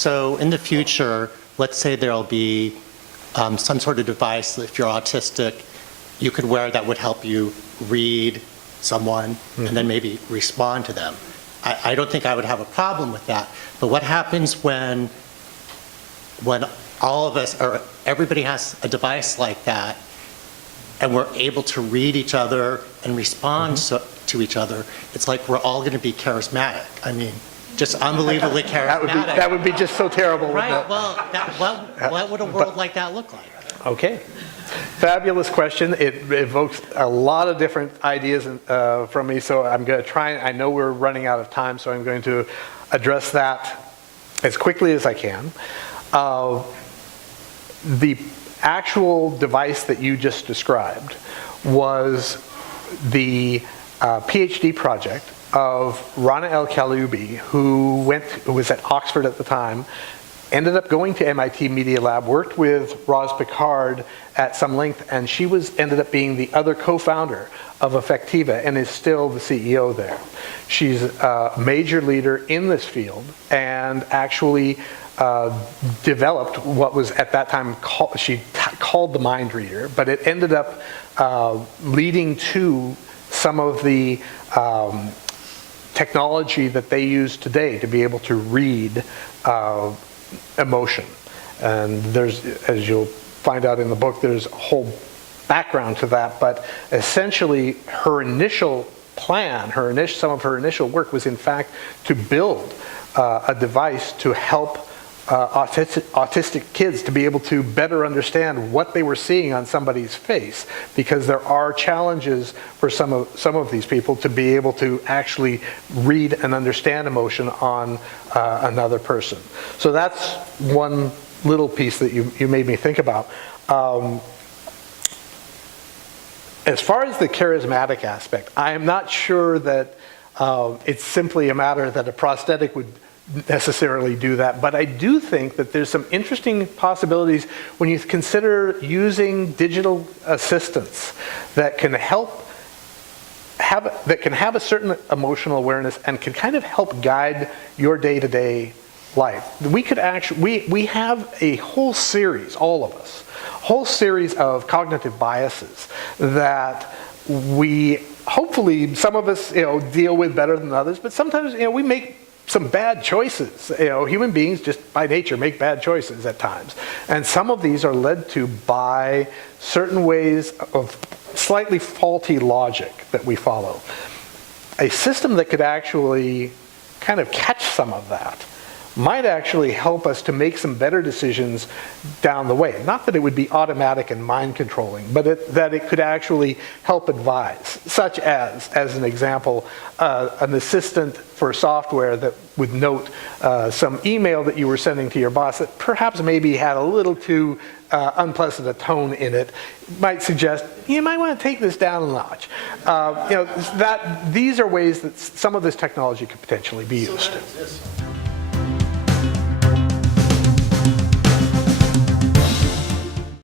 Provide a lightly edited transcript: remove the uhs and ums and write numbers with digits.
So in the future, let's say there'll be some sort of device, if you're autistic, you could wear that would help you read someone and then maybe respond to them. I don't think I would have a problem with that. But what happens when all of us, or everybody has a device like that, and we're able to read each other and respond to each other? It's like we're all going to be charismatic. I mean, just unbelievably charismatic. That would be just so terrible. Right. Well, what would a world like that look like? Okay. Fabulous question. It evokes a lot of different ideas from me, so I'm going to try. I know we're running out of time, so I'm going to address that as quickly as I can. The actual device that you just described was the PhD project of Rana El-Kaloubi, who was at Oxford at the time, ended up going to MIT Media Lab, worked with Roz Picard at some length, and she ended up being the other co-founder of Effectiva and is still the CEO there. She's a major leader in this field and actually developed what was at that time called the mind reader, but it ended up leading to some of the technology that they use today to be able to read emotion. And there's, as you'll find out in the book, there's a whole background to that, but essentially her initial plan, some of her initial work was in fact to build a device to help autistic kids to be able to better understand what they were seeing on somebody's face, because there are challenges for some of these people to be able to actually read and understand emotion on another person. So that's one little piece that you made me think about. As far as the charismatic aspect, I am not sure that it's simply a matter that a prosthetic would necessarily do that, but I do think that there's some interesting possibilities when you consider using digital assistants that can have a certain emotional awareness and can kind of help guide your day-to-day life. We could actually, we have a whole series, all of us, whole series of cognitive biases that we hopefully, some of us deal with better than others, but sometimes we make some bad choices. Human beings just by nature make bad choices at times. And some of these are led to by certain ways of slightly faulty logic that we follow. A system that could actually kind of catch some of that might actually help us to make some better decisions down the way. Not that it would be automatic and mind controlling, but that it could actually help advise, such as an example, an assistant for software that would note some email that you were sending to your boss that perhaps maybe had a little too unpleasant a tone in it, might suggest you might want to take this down a notch. These are ways that some of this technology could potentially be used.